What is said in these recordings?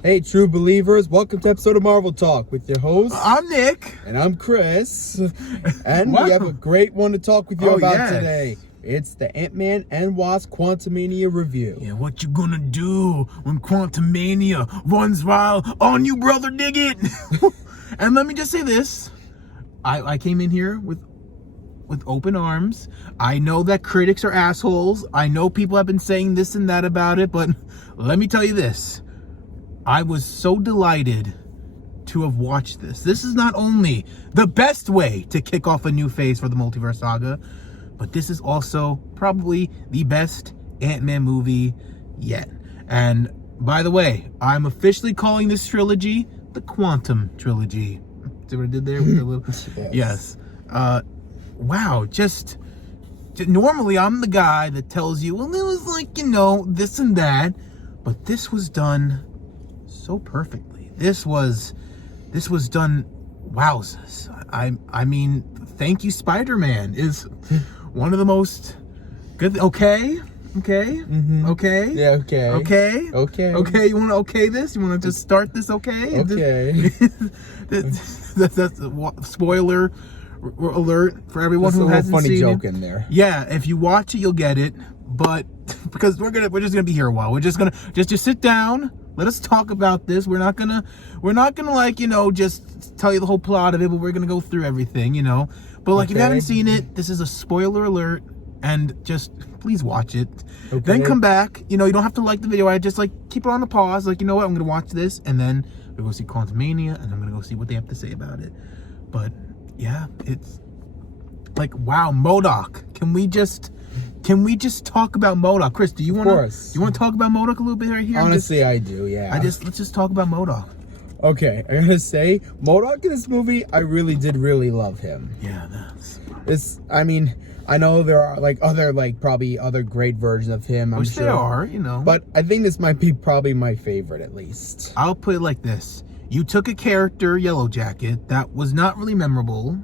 Hey, true believers, welcome to episode of Marvel Talk with your host. I'm Nick. And I'm Chris. And Wow. we have a great one to talk with you about yes. today. It's the Ant-Man and Wasp Quantumania review. Yeah, what you gonna do when Quantumania runs wild on you, brother? Dig it. And let me just say this. I came in here with open arms. I know that critics are assholes. I know people have been saying this and that about it, but let me tell you this. I was so delighted to have watched this. This is not only the best way to kick off a new phase for the multiverse saga, but this is also probably the best Ant-Man movie yet. And by the way, I'm officially calling this trilogy the Quantum Trilogy. See what I did there? With the little... Yes. Wow, just normally I'm the guy that tells you, well, it was like, this and that, but this was done so perfectly. This was done. Wowzers. I mean, thank you, Spider-Man is one of the most good. Okay. Mm-hmm. Okay. Yeah, okay. Okay. You want to okay this? You want to just start this? Okay. Okay. That's a spoiler alert for everyone who hasn't seen it. Funny joke in there. Yeah, if you watch it, you'll get it. But because we're just gonna be here a while. We're just gonna just sit down. Let us talk about this. We're not gonna just tell you the whole plot of it, but we're gonna go through everything, But like, if you haven't seen it, this is a spoiler alert, and just please watch it. Okay. Then come back. You don't have to like the video. I just keep it on the pause. Like, you know what? I'm gonna watch this, and then we're gonna see Quantumania, and I'm gonna go see what they have to say about it. But yeah, it's like, wow, MODOK. Can we just talk about MODOK? Chris, do you want to talk about MODOK a little bit right here? Honestly, I do, yeah. Let's just talk about MODOK. Okay, I gotta say, MODOK in this movie, I really did love him. Yeah, I know there are probably other great versions of him. I'm sure there are, But I think this might be probably my favorite, at least. I'll put it like this. You took a character, Yellow Jacket, that was not really memorable.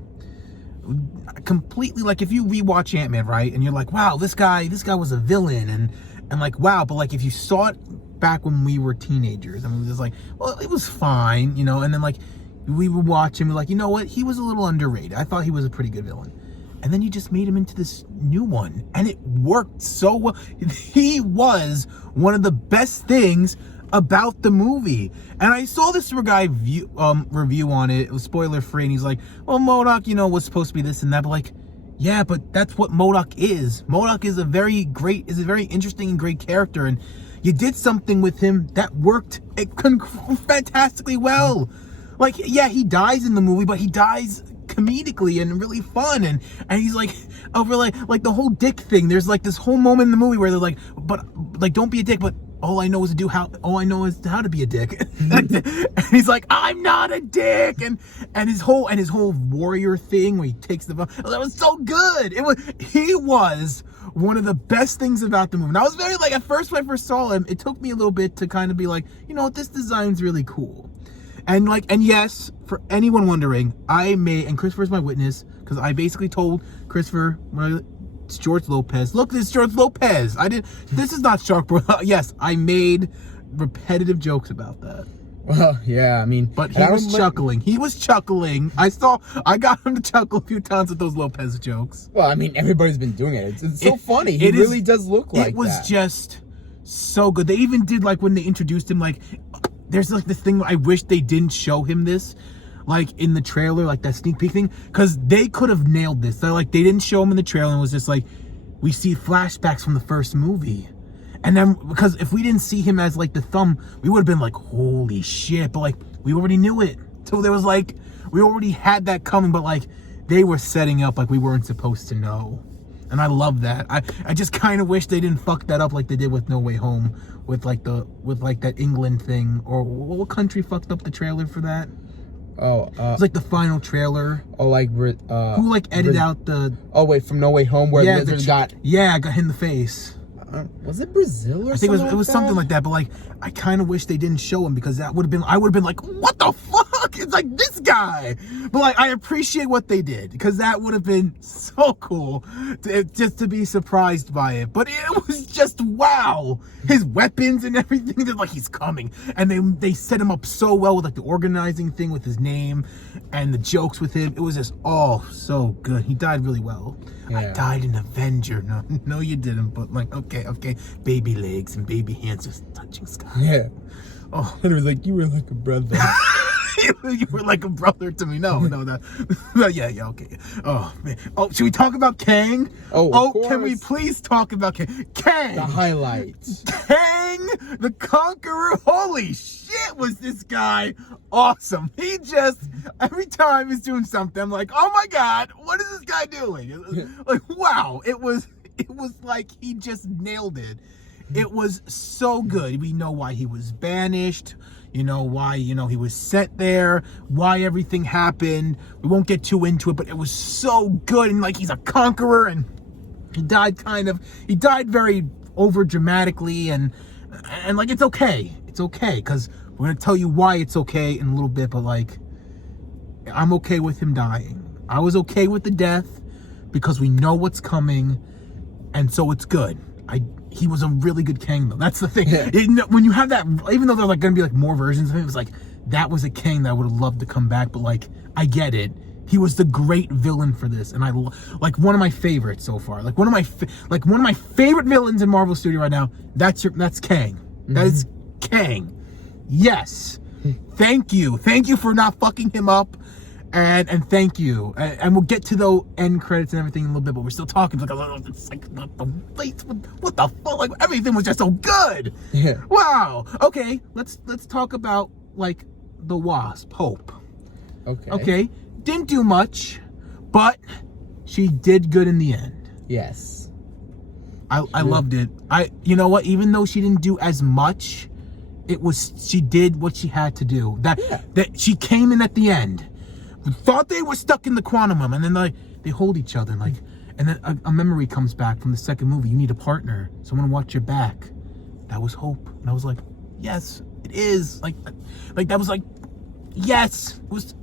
Completely, like, if you rewatch Ant-Man, right, and you're like, wow, this guy was a villain, and like, wow, but like, if you saw it back when we were teenagers, I mean, it was like, well, it was fine, and then like, we would watch him, like, you know what, he was a little underrated. I thought he was a pretty good villain. And then you just made him into this new one, and it worked so well. He was one of the best things about the movie. And I saw this guy review on it. It was spoiler free, and he's like, well, MODOK, was supposed to be this and that, but like, yeah, but that's what MODOK is. MODOK is a very interesting and great character, and you did something with him that worked fantastically well. Like, yeah, he dies in the movie, but he dies comedically and really fun, and he's like, over like the whole dick thing. There's like this whole moment in the movie where they're like, but like, don't be a dick, but all I know is how to be a dick. And he's like, I'm not a dick, and his whole warrior thing where he takes the, that was so good. He was one of the best things about the movie. And I was very, like, at first when I first saw him, it took me a little bit to kind of be like, this design's really cool. And yes, for anyone wondering, and Christopher's my witness, because I basically told Christopher, it's George Lopez. Look, this is George Lopez. This is not Shark Boy. Yes, I made repetitive jokes about that. Well, yeah, I mean, but he was chuckling. He was chuckling. I got him to chuckle a few times at those Lopez jokes. Well, I mean, everybody's been doing it. It's so funny. He really does look like that. It was just so good. They even did, like, when they introduced him, like, there's like this thing, I wish they didn't show him this, like, in the trailer, like that sneak peek thing, because they could have nailed this. They didn't show him in the trailer, and it was just like, we see flashbacks from the first movie. And then, because if we didn't see him as like the thumb, we would have been like, holy shit, but like, we already knew it. So there was like, we already had that coming, but like, they were setting up like we weren't supposed to know. And I love that. I just kind of wish they didn't fuck that up like they did with No Way Home, with that England thing. Or what country fucked up the trailer for that? Oh, it was like the final trailer. Oh, like who like edited out the? Oh wait, from No Way Home where Lizard got hit in the face. Was it Brazil or I think something? It was something like that. But like, I kind of wish they didn't show him, because I would have been like, what the fuck? fuck? It's like this guy. But like, I appreciate what they did, because that would have been so cool just to be surprised by it. But it was just, wow. His weapons and everything, they're like, he's coming. And they set him up so well with like the organizing thing with his name and the jokes with him. It was just, oh, so good. He died really well. Yeah. I died an Avenger. No, you didn't. But like, okay. Baby legs and baby hands just touching Scott. Yeah. Oh. And it was like, you were like a brother. You were like a brother to me. No, yeah, okay. Oh, man. Oh, should we talk about Kang? Oh, can we please talk about Kang? Kang! The highlights. Kang the Conqueror. Holy shit, was this guy awesome. He just, every time he's doing something, I'm like, oh my God, what is this guy doing? Like, wow. It was like he just nailed it. It was so good. We know why he was banished. You know, why, he was set there, why everything happened. We won't get too into it, but it was so good. And like, he's a conqueror, and he died very over dramatically, and like, it's okay. It's okay, because we're going to tell you why it's okay in a little bit, but like, I'm okay with him dying. I was okay with the death because we know what's coming, and so it's good. He was a really good Kang, though. That's the thing. Yeah. When you have that, even though there's like going to be like more versions of it, it was like, that was a Kang that I would have loved to come back. But like, I get it. He was the great villain for this, and like one of my favorites so far. Like one of my favorite villains in Marvel Studio right now. That's Kang. Mm-hmm. That is Kang. Yes. Thank you for not fucking him up. And thank you. And we'll get to the end credits and everything in a little bit, but we're still talking. It's like what the fuck? Like, everything was just so good. Yeah. Wow. Okay, let's talk about like the Wasp, Hope. Okay. Didn't do much, but she did good in the end. Yes. I loved it. You know what? Even though she didn't do as much, she did what she had to do. That she came in at the end. We thought they were stuck in the Quantumania, and then they hold each other, and then a memory comes back from the second movie. You need a partner, someone to watch your back. That was Hope, and I was like, yes, it is. Like that was like, yes, it was.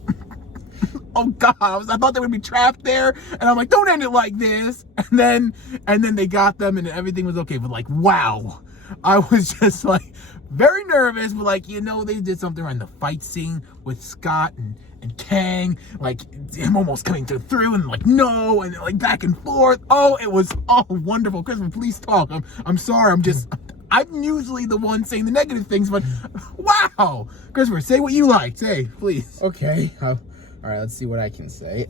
Oh God, I thought they would be trapped there, and I'm like, don't end it like this. And then they got them, and everything was okay. But like, wow, I was just like very nervous, but like, they did something right in the fight scene with Scott and Kang, like him almost coming through, and like, no, and like back and forth. Oh, it was all wonderful. Christopher, please talk. I'm sorry. I'm usually the one saying the negative things, but wow, Christopher, say what you liked. Say, please. Okay. All right. Let's see what I can say.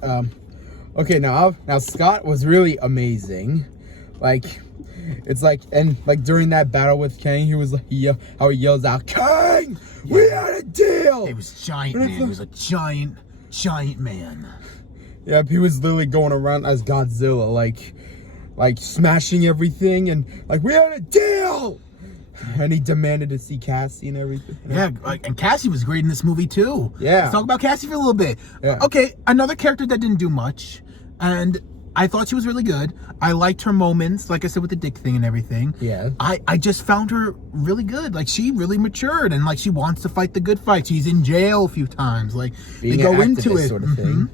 Okay. Now Scott was really amazing. Like, it's like, and like during that battle with Kang, he was like, how he yells out, "Kang, we had a deal." He was giant, man. He was a giant man. Yeah, he was literally going around as Godzilla, like smashing everything, and like, we had a deal. And he demanded to see Cassie and everything. Yeah, and Cassie was great in this movie too. Yeah. Let's talk about Cassie for a little bit. Yeah. Okay, another character that didn't do much, and I thought she was really good. I liked her moments, like I said, with the dick thing and everything. Yeah. I just found her really good. Like, she really matured, and like, she wants to fight the good fight. She's in jail a few times. Like, being they go into it. Sort of thing.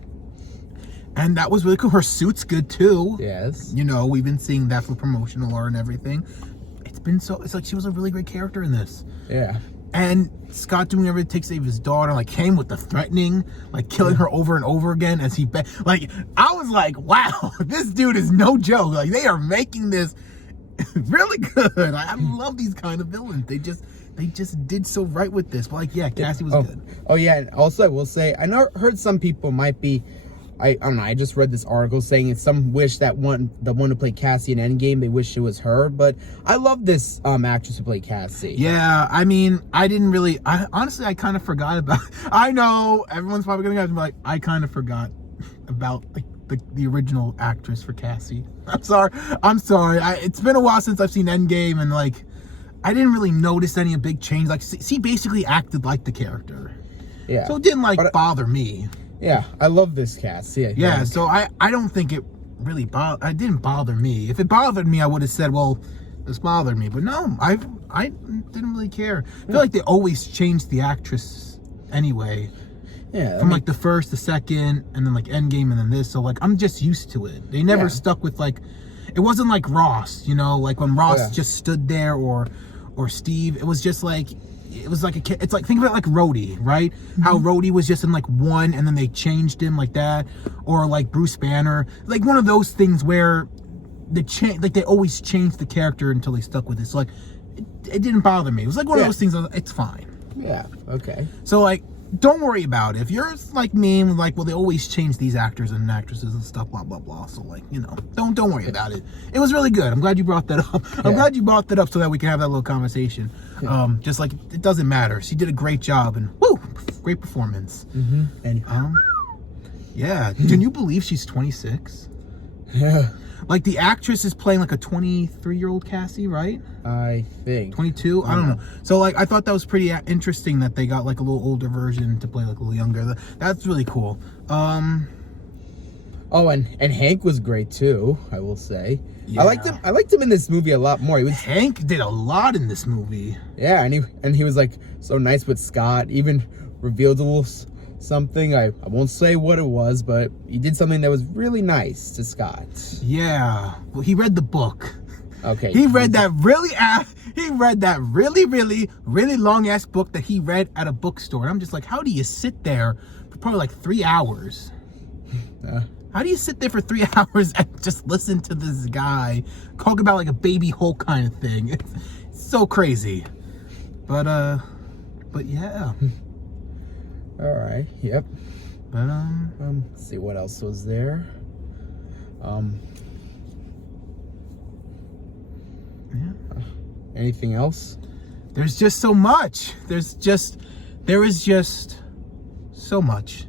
And that was really cool. Her suit's good too. Yes. We've been seeing that for promotional art and everything. It's like she was a really great character in this. Yeah. And Scott doing everything it takes to save his daughter, like came with the threatening, like killing her over and over again as he like, I was like, wow, this dude is no joke. Like, they are making this really good. I love these kind of villains. They just did so right with this. But like, yeah, Cassie was good. Oh yeah, and also I will say, heard some people might be, I don't know, I just read this article saying it's some wish that the one to play Cassie in Endgame, they wish it was her, but I love this actress who played Cassie. Yeah, I mean, honestly, I kind of forgot about, I know, everyone's probably gonna be like, I kind of forgot about the original actress for Cassie. I'm sorry, it's been a while since I've seen Endgame, and like, I didn't really notice any big change. Like, she basically acted like the character. Yeah. So it didn't bother me. Yeah, I love this cast. Yeah, so I don't think it really it didn't bother me. If it bothered me, I would have said, well, this bothered me. But no, I didn't really care. I feel like they always change the actress anyway. Yeah. From like the first, the second, and then like Endgame, and then this. So like I'm just used to it. They never stuck with like, it wasn't like Ross, you know, like when Ross just stood there, or Steve. It was just like, it was like a kid. It's like, think of it like Rhodey, right? How Rhodey was just in like one, and then they changed him like that, or like Bruce Banner, like one of those things where like they always changed the character until they stuck with it. So like it didn't bother me. It was like one of those things. It's fine. Yeah. Okay. So like, don't worry about it. If you're like me, and like, well, they always change these actors and actresses and stuff, blah blah blah. So like, you know, don't worry about it. It was really good. I'm glad you brought that up. I'm glad you brought that up so that we can have that little conversation. Just like, it doesn't matter. She did a great job, and woo, great performance. And yeah. Can you believe she's 26? Yeah. Like the actress is playing like a 23-year-old Cassie, right? I think 22. I don't know. So like, I thought that was pretty interesting that they got like a little older version to play like a little younger. That's really cool. Oh, and Hank was great too, I will say. Yeah. I liked him in this movie a lot more. Hank did a lot in this movie. Yeah, and he was like so nice with Scott. Even revealed a little something. I won't say what it was, but he did something that was really nice to Scott. Yeah. Well, he read the book. Okay. He read that really long ass book that he read at a bookstore. And I'm just like, how do you sit there for probably like 3 hours? How do you sit there for 3 hours and just listen to this guy talk about like a baby Hulk kind of thing? It's so crazy. But yeah. All right. Yep. But let's see what else was there. Yeah. Anything else? There's just so much. There is just so much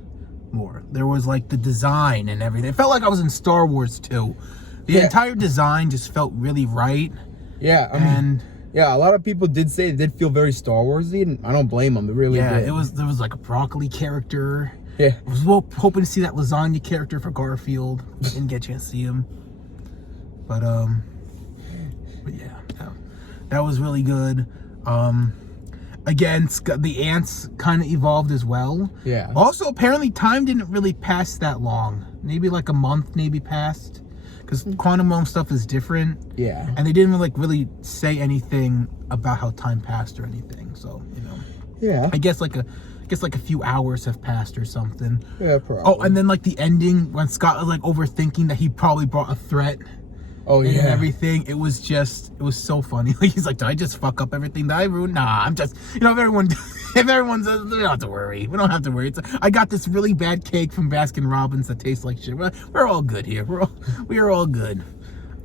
more. There was like the design and everything. It felt like I was in Star Wars too. The entire design just felt really right. Yeah. I mean, yeah, a lot of people did say it did feel very Star Warsy, and I don't blame them. It really did. There was like a broccoli character. Yeah. I was hoping to see that lasagna character for Garfield. I didn't get a chance to see him. But yeah, that was really good. Again, the ants kind of evolved as well. Yeah. Also, apparently time didn't really pass that long. Maybe like a month maybe passed. Because quantum realm stuff is different. Yeah. And they didn't like really say anything about how time passed or anything. So, you know. Yeah. I guess like a few hours have passed or something. Yeah, probably. Oh, and then like the ending when Scott was like overthinking that he probably brought a threat. Oh yeah. And everything. It was so funny. Like, he's like, did I just fuck up everything that I ruined? Nah, I'm just, you know, if everyone says, we don't have to worry. We don't have to worry. I got this really bad cake from Baskin Robbins that tastes like shit. We're all good here. We are all good.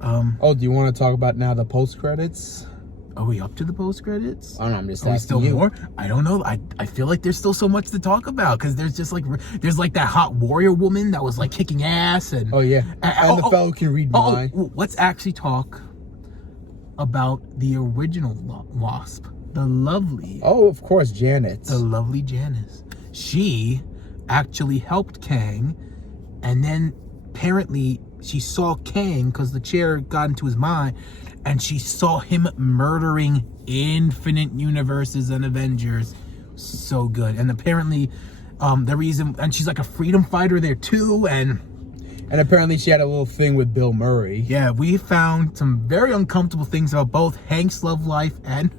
Oh, do you want to talk about now the post credits? Are we up to the post credits? I don't know. I'm just Are we asking still you. more? I don't know. I feel like there's still so much to talk about because there's like that hot warrior woman that was like kicking ass and Oh yeah, and the fellow can read minds. Let's actually talk about the original Wasp, the lovely. Oh, of course, Janet. The lovely Janice. She actually helped Kang, and then apparently she saw Kang because the chair got into his mind. And she saw him murdering infinite universes and Avengers. So good. And apparently, the reason... And she's like a freedom fighter there, too. And apparently she had a little thing with Bill Murray. Yeah, we found some very uncomfortable things about both Hank's love life and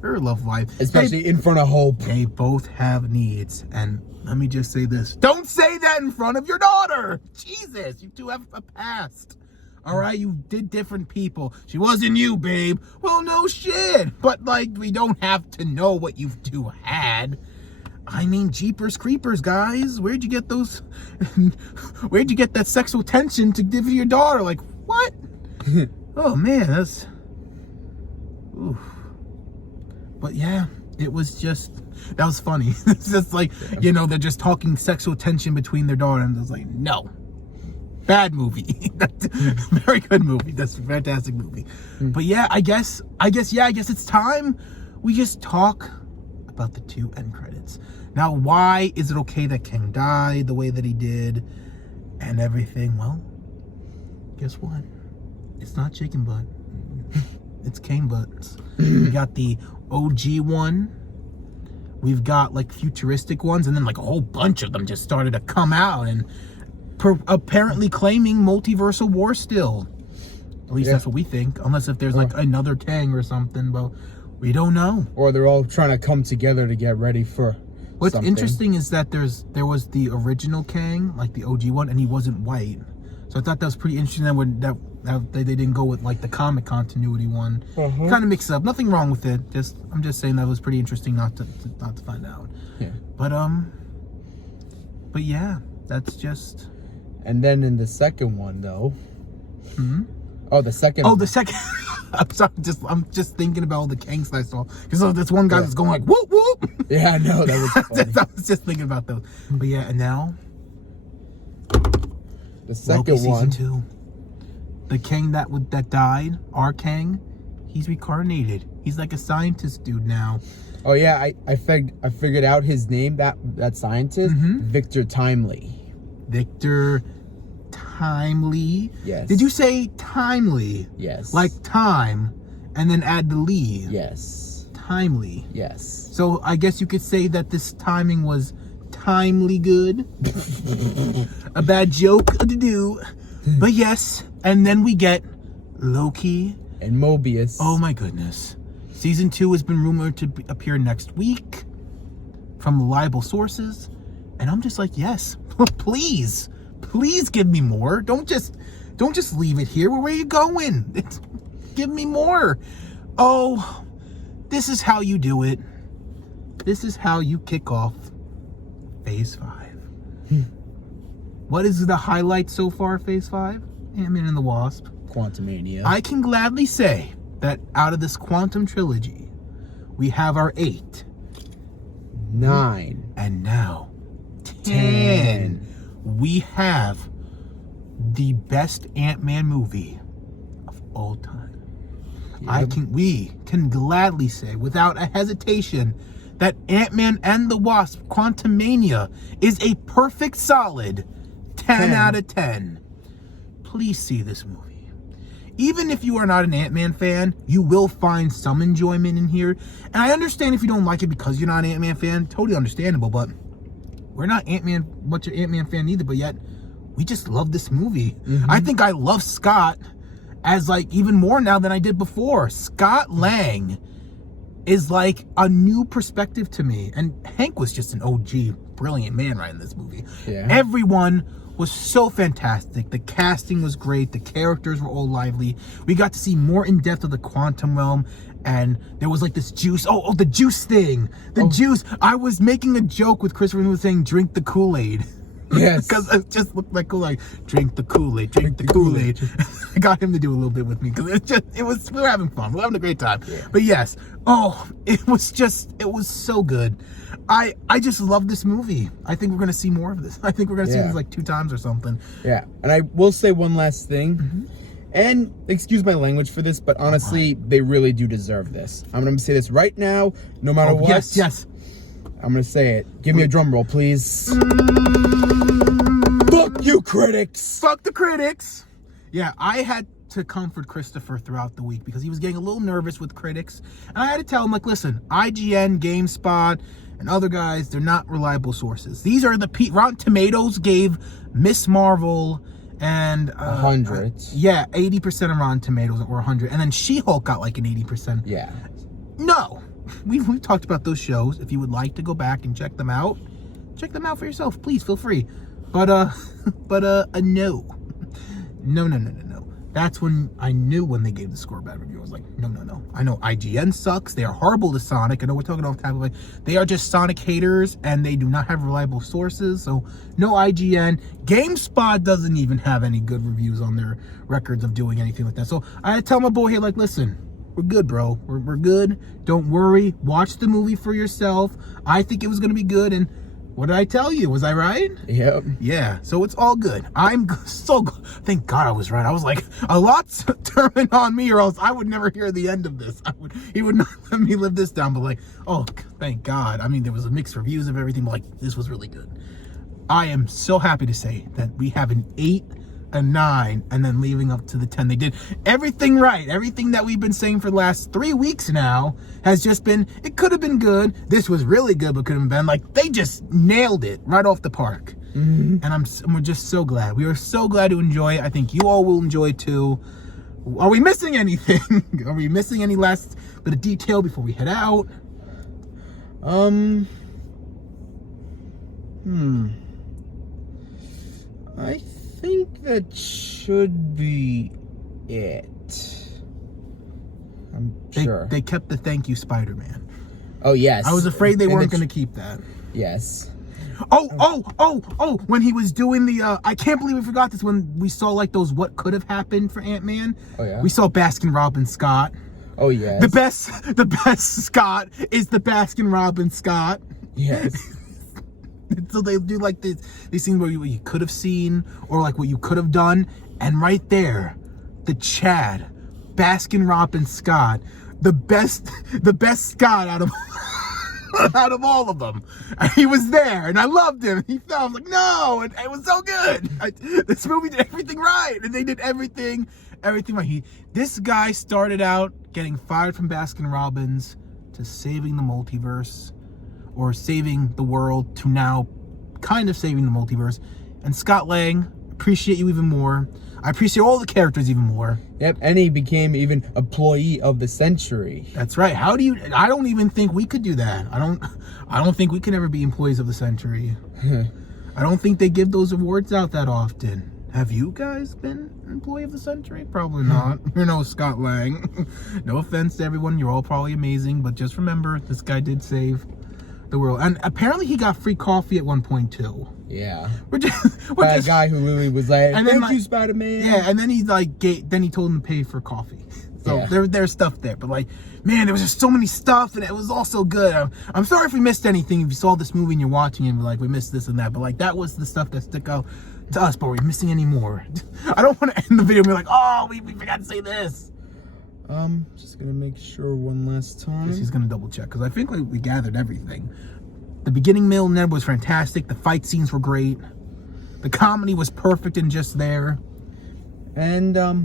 her love life. Especially in front of Hope. They both have needs. And let me just say this. Don't say that in front of your daughter! Jesus, you two have a past. All right, you did different people. She wasn't you, babe. Well, no shit. But, like, we don't have to know what you two had. I mean, jeepers creepers, guys. Where'd you get those... Where'd you get that sexual tension to give your daughter? Like, what? Oh, man, that's... Oof. But, yeah, it was just... That was funny. It's just like, you know, they're just talking sexual tension between their daughter. And it's like, no. Bad movie. Very good movie. That's a fantastic movie. But yeah, I guess it's time we just talk about the 2 end credits. Now, why is it okay that Kang died the way that he did and everything? Well, guess what? It's not chicken butt. It's Kang butts. We got the OG one We've got like futuristic ones, and then like a whole bunch of them just started to come out and apparently claiming multiversal war still. At least that's what we think, unless if there's like another Kang or something, but we don't know. Or they're all trying to come together to get ready for What's something. interesting is that there was the original Kang, like the OG one, and he wasn't white. So I thought that was pretty interesting that they didn't go with like the comic continuity one. Kind of mixed up. Nothing wrong with it. I'm just saying that was pretty interesting not to find out. Yeah. But yeah, that's just. And then in the second one though. Oh, the second. Oh, the second. I'm sorry. I'm just thinking about all the Kangs I saw. Because this one guy was going like whoop whoop. Yeah, I know that was funny. I was just thinking about those. But yeah, and now. The second Loki one. Season 2. The Kang that died, our Kang, he's reincarnated. He's like a scientist dude now. Oh yeah, I figured out his name. That scientist, Victor Timely. Victor Timely. Yes. Did you say timely? Yes. Like time, and then add the Lee. Yes. Timely. Yes. So I guess you could say that this timing was timely good. A bad joke to do. But yes, and then we get Loki. And Mobius. Oh my goodness. Season 2 has been rumored to appear next week from reliable sources. And I'm just like, yes, please give me more. Don't just leave it here. Where are you going? Give me more. Oh, this is how you do it. This is how you kick off Phase 5. What is the highlight so far, Phase 5? Ant-Man and the Wasp. Quantumania. I can gladly say that out of this Quantum trilogy, we have our 8, 9, and now 10. We have the best Ant-Man movie of all time. Yep. We can gladly say without a hesitation that Ant-Man and the Wasp Quantumania is a perfect solid 10 out of 10. Please see this movie. Even if you are not an Ant-Man fan, you will find some enjoyment in here. And I understand if you don't like it because you're not an Ant-Man fan, totally understandable, but we're not much an Ant-Man fan either, but yet we just love this movie. I think I love Scott as like even more now than I did before. Scott Lang is like a new perspective to me. And Hank was just an OG, brilliant man right in this movie. Yeah. Everyone was so fantastic. The casting was great. The characters were all lively. We got to see more in depth of the quantum realm. And there was like this juice. Oh, the juice thing. The juice. I was making a joke with Christopher Nolan saying, drink the Kool-Aid. Yes. Because it just looked like Kool-Aid. Drink the Kool-Aid. Drink the Kool-Aid. I got him to do a little bit with me because we were having fun. We were having a great time. Yeah. But yes. Oh, it was so good. I just love this movie. I think we're going to see more of this. I think we're going to see this like 2 times or something. Yeah. And I will say one last thing. And excuse my language for this, but honestly, they really do deserve this. I'm going to say this right now, no matter what. Yes. I'm going to say it. Give me a drum roll, please. Fuck you, critics. Fuck the critics. Yeah, I had to comfort Christopher throughout the week because he was getting a little nervous with critics. And I had to tell him, like, listen, IGN, GameSpot, and other guys, they're not reliable sources. These are the Rotten Tomatoes gave Miss Marvel and 100. 80% of Rotten Tomatoes, or 100. And then She-Hulk got like an 80%. Yeah. No. We've talked about those shows. If you would like to go back and check them out for yourself. Please feel free. But no. No. That's when I knew when they gave the score a bad review. I was like, no. I know IGN sucks. They are horrible to Sonic. I know we're talking off top of it. They are just Sonic haters, and they do not have reliable sources. So no IGN. GameSpot doesn't even have any good reviews on their records of doing anything like that. So I had to tell my boy here, like, listen, we're good, bro. We're good. Don't worry. Watch the movie for yourself. I think it was going to be good, and what did I tell you? Was I right? Yep. Yeah, so it's all good. I'm so good. Thank God I was right. I was like, a lot's turning on me, or else I would never hear the end of this. He would not let me live this down, but like, oh, thank God. I mean, there was mixed reviews of everything, but like, this was really good. I am so happy to say that we have an 8 a 9, and then leaving up to the 10. They did everything right. Everything that we've been saying for the last 3 weeks now has just been, it could have been good. This was really good, but could have been like, they just nailed it right off the park. And we're just so glad. We are so glad to enjoy it. I think you all will enjoy it too. Are we missing anything? Are we missing any last bit of detail before we head out? I think that should be it. I'm sure. They kept the thank you, Spider-Man. Oh, yes. I was afraid they weren't going to keep that. Yes. Oh, when he was doing the, I can't believe we forgot this, when we saw like those what could have happened for Ant-Man. Oh, yeah. We saw Baskin-Robbins Scott. Oh, yes. The best Scott is the Baskin-Robbins Scott. Yes. So they do like these things where you could have seen, or like what you could have done. And right there, the Chad, Baskin-Robbins Scott, the best Scott out of out of all of them. And he was there, and I loved him. I was like, no, it was so good. This movie did everything right, and they did everything right. This guy started out getting fired from Baskin-Robbins to saving the multiverse, or saving the world, to now kind of saving the multiverse. And Scott Lang, appreciate you even more. I appreciate all the characters even more. Yep, and he became even employee of the century. That's right. I don't even think we could do that. I don't think we can ever be employees of the century. I don't think they give those awards out that often. Have you guys been employee of the century? Probably not. You're no Scott Lang. No offense to everyone. You're all probably amazing, but just remember, this guy did save the world. And apparently he got free coffee at one point too. Yeah. We're By a guy who literally was like, and then thank you, Spider-Man. Yeah, and then he then he told him to pay for coffee. So yeah. there's stuff there. But like, man, there was just so many stuff, and it was all so good. I'm sorry if we missed anything. If you saw this movie and you're watching it, and like, we missed this and that. But like, that was the stuff that stuck out to us. But we're missing any more. I don't want to end the video and be like, oh, we forgot to say this. Just gonna make sure one last time. He's gonna double check, because I think we gathered everything. The beginning, middle, and end was fantastic. The fight scenes were great. The comedy was perfect and just there. And how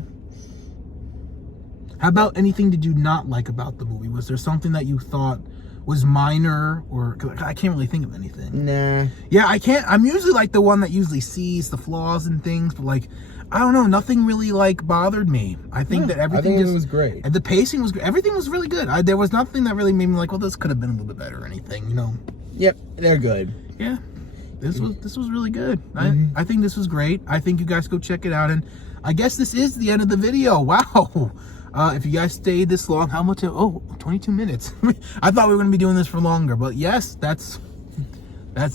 about anything did you not like about the movie? Was there something that you thought was minor, or 'cause I can't really think of anything? Nah. Yeah, I can't. I'm usually like the one that usually sees the flaws and things, but like, I don't know, nothing really like bothered me. I think that everything was great. And the pacing was good. Everything was really good. There was nothing that really made me like, well, this could have been a little bit better or anything, you know. Yep, they're good. Yeah. This was really good. I think this was great. I think you guys go check it out. And I guess this is the end of the video. Wow. If you guys stayed this long, how much? 22 minutes. I thought we were going to be doing this for longer, but yes, that's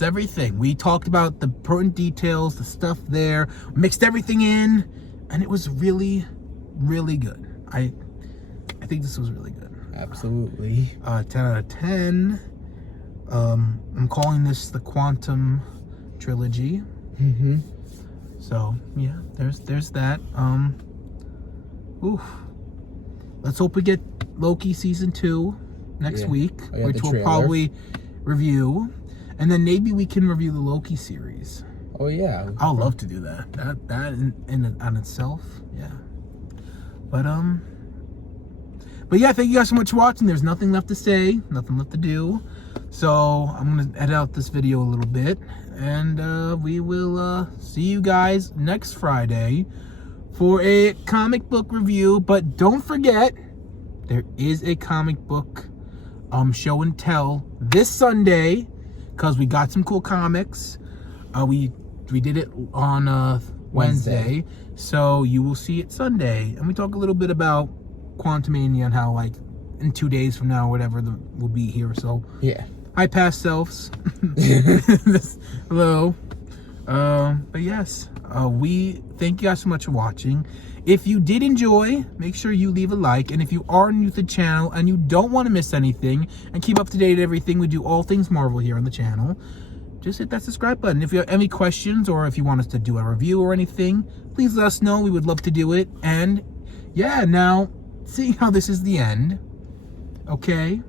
everything. We talked about the important details, the stuff there, mixed everything in, and it was really, really good. I think this was really good. Absolutely. 10 out of 10. I'm calling this the Quantum Trilogy. So yeah, there's that. Let's hope we get Loki season 2 next week, which we'll probably review, and then maybe we can review the Loki series. Oh yeah, I'll love to do that. That in on itself, yeah. But yeah, thank you guys so much for watching. There's nothing left to say, nothing left to do. So I'm gonna edit out this video a little bit, and we will see you guys next Friday for a comic book review. But don't forget, there is a comic book show and tell this Sunday, because we got some cool comics. We did it on Wednesday, so you will see it Sunday, and we talk a little bit about Quantumania and how, like, in 2 days from now or whatever, we'll be here. So yeah, hi past selves. Hello. But yes, we thank you guys so much for watching. If you did enjoy, make sure you leave a like, and if you are new to the channel and you don't want to miss anything and keep up to date with everything, we do all things Marvel here on the channel, just hit that subscribe button. If you have any questions, or if you want us to do a review or anything, please let us know. We would love to do it. And yeah, now seeing how this is the end, okay?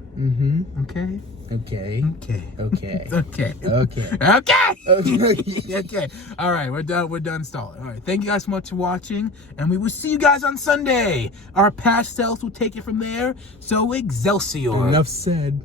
Okay. Okay. Okay. Okay. Okay. Okay. Okay. Okay. Okay. All right, we're done. We're done stalling. All right. Thank you guys so much for watching, and we will see you guys on Sunday. Our pastels will take it from there. So Excelsior. Enough said.